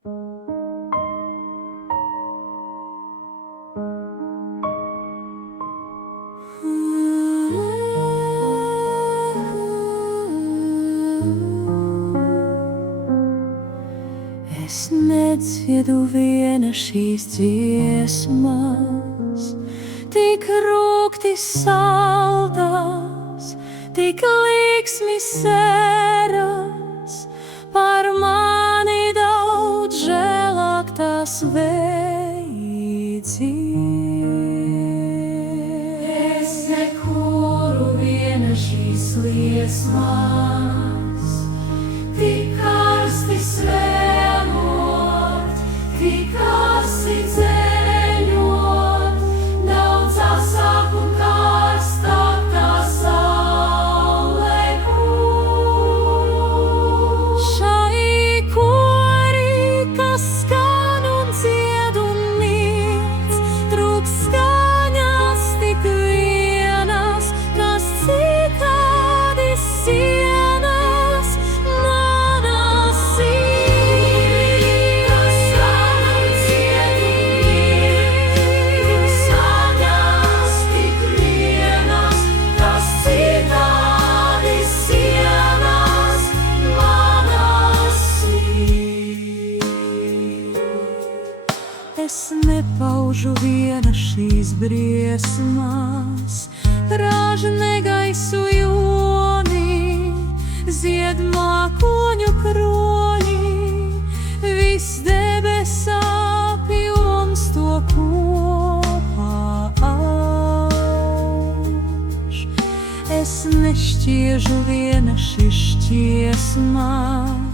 Es nedziedu viena šīs dziesmas, tik rūgti saldās, tik līksmi sēras, par mani daudz žēlāk tās veidziet. Es nekuru viena šīs liesmas, tik karsti svēmot, tik asi ceļot, daudz asāk un karstāk tā saule kūst. Šai korī, kas skan un dzied un mīc, trūks skaņas tik vienas, kas citādi sienas manā sirdī. Kas skan un dzied un mīc, skaņas tik vienas, kas citādi sienas manā sirdī. Es nepaužu viena šīs briesmas, rāž negaisu joni, zied mākoņu kroņi, viss debesa pilns to kopā auž. Es nešķiežu viena šīs šķiesmas,